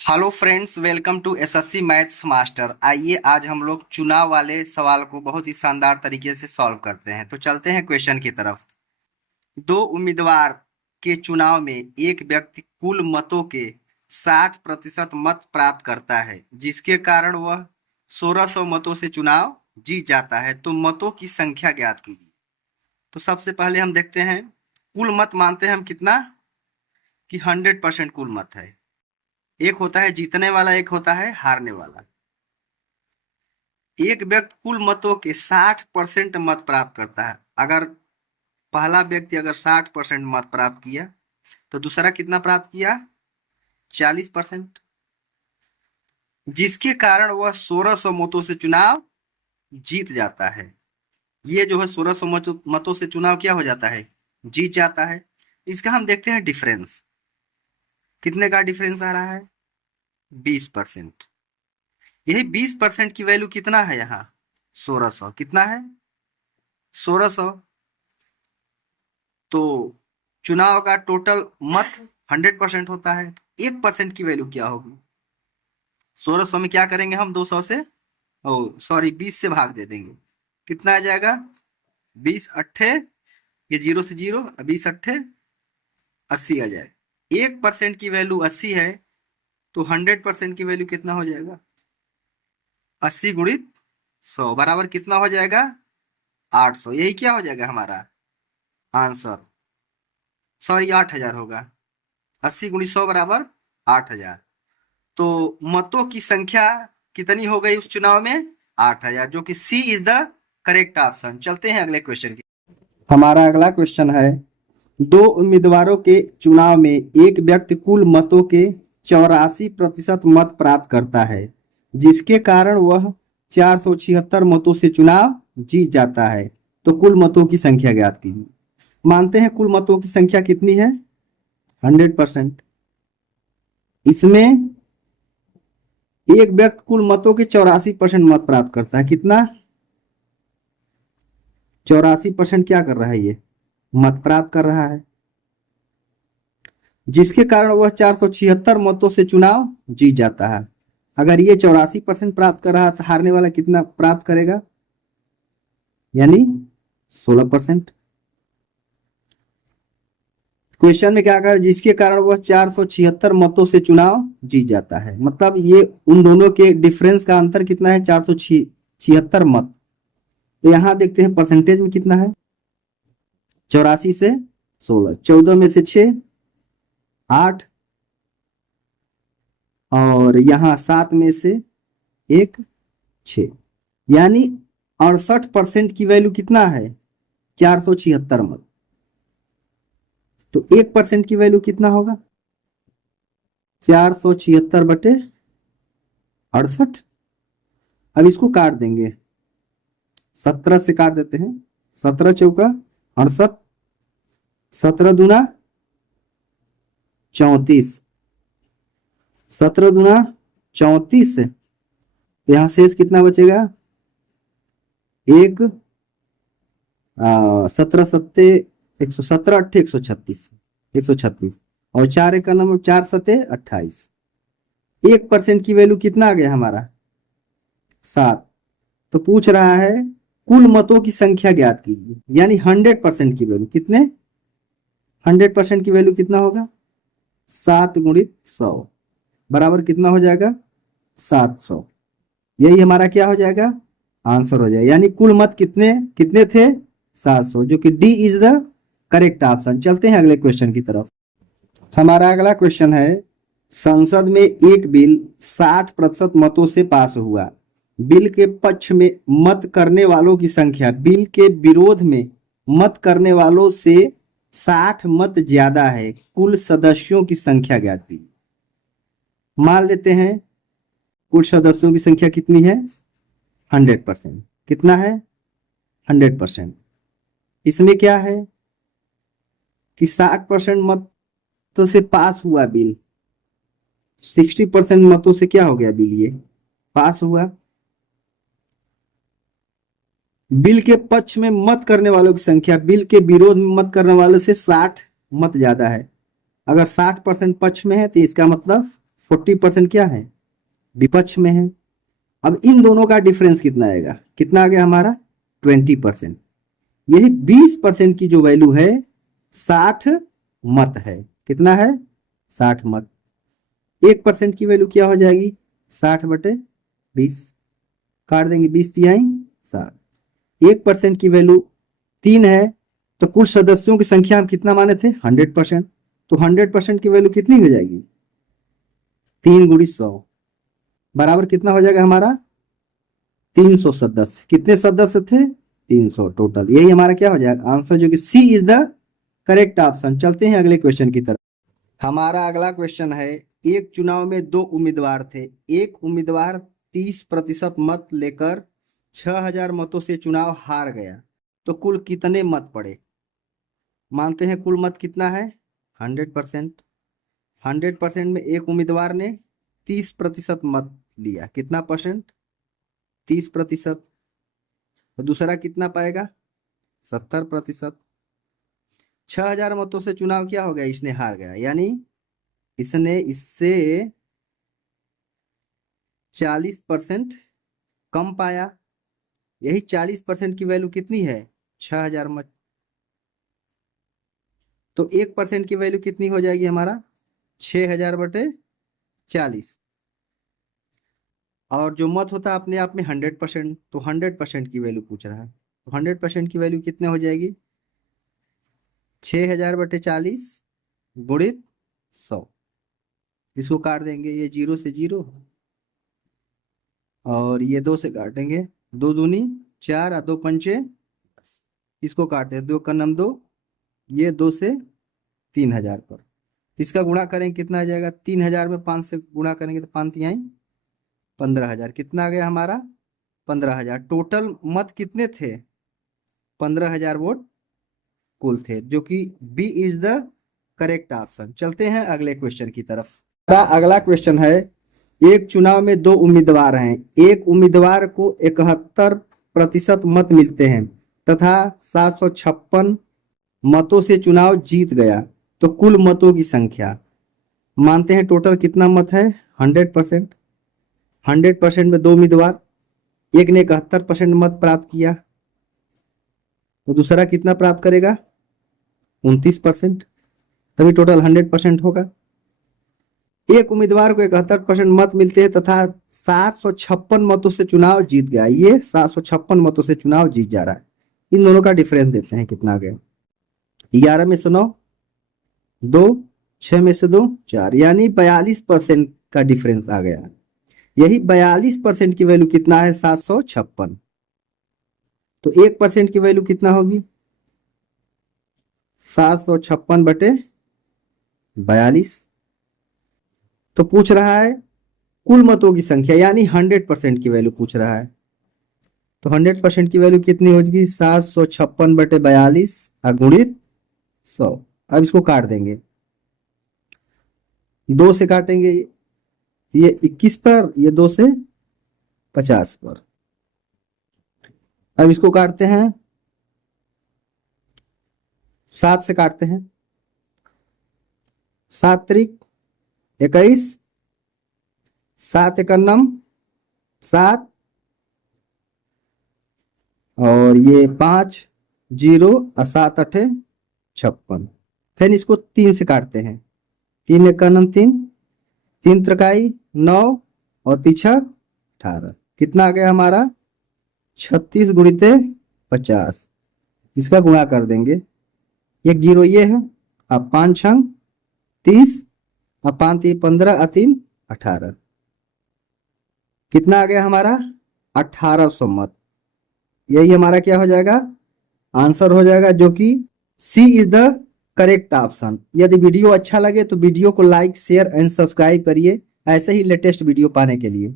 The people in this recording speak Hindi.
Hello friends, welcome to SSC maths master. आइए आज हम लोग चुनाव वाले सवाल को बहुत ही शानदार तरीके से सॉल्व करते हैं। तो चलते हैं क्वेश्चन की तरफ। दो उम्मीदवार के चुनाव में एक व्यक्ति कुल मतों के 60% मत प्राप्त करता है, जिसके कारण वह 1600 मतों से चुनाव जीत जाता है। तो मतों की संख्या ज्ञात कीजिए। तो सबसे पहले हम देखते हैं, कुल मत मानते हैं हम कितना कि 100% कुल मत है। एक होता है जीतने वाला, एक होता है हारने वाला। एक व्यक्ति कुल मतों के 60% मत प्राप्त करता है। अगर पहला व्यक्ति अगर 60% मत प्राप्त किया तो दूसरा कितना प्राप्त किया? 40%, जिसके कारण वह 1600 मतों से चुनाव जीत जाता है। ये जो है 1600 मतों से चुनाव क्या हो जाता है? जीत जाता है। इसका हम देखते हैं डिफरेंस। कितने का डिफरेंस आ रहा है? 20%। यही 20% की वैल्यू कितना है यहाँ? 1600। कितना है? 1600। तो चुनाव का टोटल मत 100% होता है। 1% की वैल्यू क्या होगी? 1600 में क्या करेंगे हम? 200 से, सॉरी 20 से भाग दे देंगे। कितना आ जाएगा? 20 अट्ठे, ये 0 से 0, 20 अट्ठे 80 आ जाए। 1% की वैल्यू 80 है, तो 100% की वैल्यू कितना हो जाएगा? 80 गुणित 100 बराबर कितना हो जाएगा? 800। यही क्या हो जाएगा हमारा आंसर? सॉरी 8000 होगा। 80 गुणित 100 बराबर 8000। तो मतों की संख्या कितनी हो गई उस चुनाव में? 8000, जो कि सी इज द करेक्ट ऑप्शन। चलते हैं अगले क्वेश्चन की। हमारा अगला क्वेश्चन है, दो उम्मीदवारों के चुनाव में एक व्यक्ति कुल मतों के 84% मत प्राप्त करता है, जिसके कारण वह 476 मतों से चुनाव जीत जाता है। तो कुल मतों की संख्या ज्ञात कीजिए। मानते हैं कुल मतों की संख्या कितनी है? 100%। इसमें एक व्यक्ति कुल मतों के 84% मत प्राप्त करता है। कितना? 84% क्या कर रहा है? ये मत प्राप्त कर रहा है, जिसके कारण वह 476 मतों से चुनाव जीत जाता है। अगर ये 84% प्राप्त कर रहा है तो हारने वाला कितना प्राप्त करेगा? यानी 16%। क्वेश्चन में क्या कर, जिसके कारण वह 476 मतों से चुनाव जीत जाता है। मतलब ये उन दोनों के डिफरेंस का अंतर कितना है? 476 मत। तो यहां देखते हैं परसेंटेज में कितना है। 84 से 16, 14 में से 6, 8, और यहाँ 7 में से 1, 6, यानी 68% की वैल्यू कितना है? 476 मत। तो 1% की वैल्यू कितना होगा? 476/68। अब इसको काट देंगे, 17 से काट देते हैं। 17 चौका 68, 17 दूना 34, 17 दूना 34। यहाँ शेष कितना बचेगा? 1, 17 सत्ते 117, 8 136, 136, और 4 एक का नंबर 4 सत्ते 28। 1% की वैल्यू कितना आ गया हमारा? 7। तो पूछ रहा है कुल मतों की संख्या ज्ञात कीजिए, यानी 100% की वैल्यू। कितने? 100% की वैल्यू कितना होगा? 7 गुणित 100 बराबर कितना हो जाएगा? 700। यही हमारा क्या हो जाएगा? आंसर हो जाएगा। यानी कुल मत कितने कितने थे? 700, जो कि D is the correct option. चलते हैं अगले क्वेश्चन की तरफ। हमारा अगला क्वेश्चन है, संसद में एक बिल 60% मतों से पास हुआ। बिल के पक्ष में मत करने वालों की संख्या बिल के विरोध में मत करने वालों से 60 मत ज्यादा है। कुल सदस्यों की संख्या ज्ञात कीजिए। मान लेते हैं कुल सदस्यों की संख्या कितनी है? 100%। कितना है? 100%। इसमें क्या है कि 60% मतों से पास हुआ बिल। 60% मतों से क्या हो गया बिल? ये पास हुआ। बिल के पक्ष में मत करने वालों की संख्या बिल के विरोध में मत करने वालों से 60 मत ज्यादा है। अगर 60% पक्ष में है तो इसका मतलब 40% क्या है, विपक्ष में है। अब इन दोनों का डिफरेंस कितना आएगा, कितना आ गया हमारा 20%। यही 20% की जो वैल्यू है 60 मत है। कितना है, 60 मत। 1% की वैल्यू क्या हो जाएगी, 60/20, काट देंगे 20 तिहाई 60। 1% की वैल्यू 3 है, तो कुल सदस्यों की संख्या हम कितना माने थे, 100%। तो 100% की वैल्यू कितनी हो जाएगी, 3 × 100 बराबर कितना हो जाएगा हमारा 300 सदस्य। कितने सदस्य थे, 300 टोटल। यही हमारा क्या हो जाएगा आंसर, जो कि सी इज द करेक्ट ऑप्शन। चलते हैं अगले क्वेश्चन की तरफ। हमारा अगला क्वेश्चन है, एक चुनाव में 2 उम्मीदवार थे। एक उम्मीदवार 30% मत लेकर 6000 मतों से चुनाव हार गया, तो कुल कितने मत पड़े। मानते हैं कुल मत कितना है 100%। 100% में एक उम्मीदवार ने 30% मत लिया, कितना परसेंट, 30%। तो दूसरा कितना पाएगा 70%। 6000 मतों से चुनाव क्या हो गया, इसने हार गया, यानी इसने इससे 40% कम पाया। यही 40% की वैल्यू कितनी है 6000 मत। तो 1% की वैल्यू कितनी हो जाएगी हमारा 6000/40। और जो मत होता है अपने आप में 100%, तो 100% की वैल्यू पूछ रहा है। तो 100% की वैल्यू कितने हो जाएगी 6000/40 गुणित 100। इसको काट देंगे, ये 0 से 0 और ये 2 से काटेंगे, 2 दूनी 4 और 2 पंचे 10। इसको काटते हैं, 2 का नम 2, ये 2 से 3000 पर। इसका गुणा करेंगे कितना आ जाएगा, 3000 में 5 से गुणा करेंगे तो 5 तिहाई 15000। कितना आ गया हमारा 15000। टोटल मत कितने थे 15000 वोट कुल थे, जो कि B is the correct option. चलते हैं अगले क्वेश्चन की तरफ। अगला क्वेश्चन है, एक चुनाव में 2 उम्मीदवार हैं। एक उम्मीदवार को 71% मत मिलते हैं तथा 756 मतों से चुनाव जीत गया, तो कुल मतों की संख्या। मानते हैं टोटल कितना मत है 100%। 100% में 2 उम्मीदवार, एक ने 71% मत प्राप्त किया, तो दूसरा कितना प्राप्त करेगा 29%, तभी टोटल 100% होगा। एक उम्मीदवार को 71% मत मिलते हैं तथा 756 मतों से चुनाव जीत गया। ये 756 मतों से चुनाव जीत जा रहा है। इन दोनों का डिफरेंस देते हैं कितना आ गया, 11 में से 9 2, 6 में से 2 4, यानी 42% का डिफरेंस आ गया। यही 42% की वैल्यू कितना है 756। तो 1% की वैल्यू कितना होगी 756/42। तो पूछ रहा है कुल मतों की संख्या, यानी 100% की वैल्यू पूछ रहा है। तो 100% की वैल्यू कितनी होगी 756/42 गुणित 100। अब इसको काट देंगे, 2 से काटेंगे, ये 21 पर, ये 2 से 50 पर। अब इसको काटते हैं, 7 से काटते हैं, 7 त्रिक 21, 7 एकन्नम 7 और ये 5 0 और 7 8 56। फिर इसको 3 से काटते हैं, 3 एकन्नम 3, 3 त्रिकाई 9 और 3 छक 18। कितना आ गया हमारा 36 गुणित 50। इसका गुणा कर देंगे, 1 0 ये है, अब 5 छंग 30 और 5 3 15 और 3 18। कितना आ गया हमारा 1800 मत। यही हमारा क्या हो जाएगा आंसर हो जाएगा, जो कि सी इज द करेक्ट ऑप्शन। यदि वीडियो अच्छा लगे तो वीडियो को लाइक शेयर एंड सब्सक्राइब करिए ऐसे ही लेटेस्ट वीडियो पाने के लिए।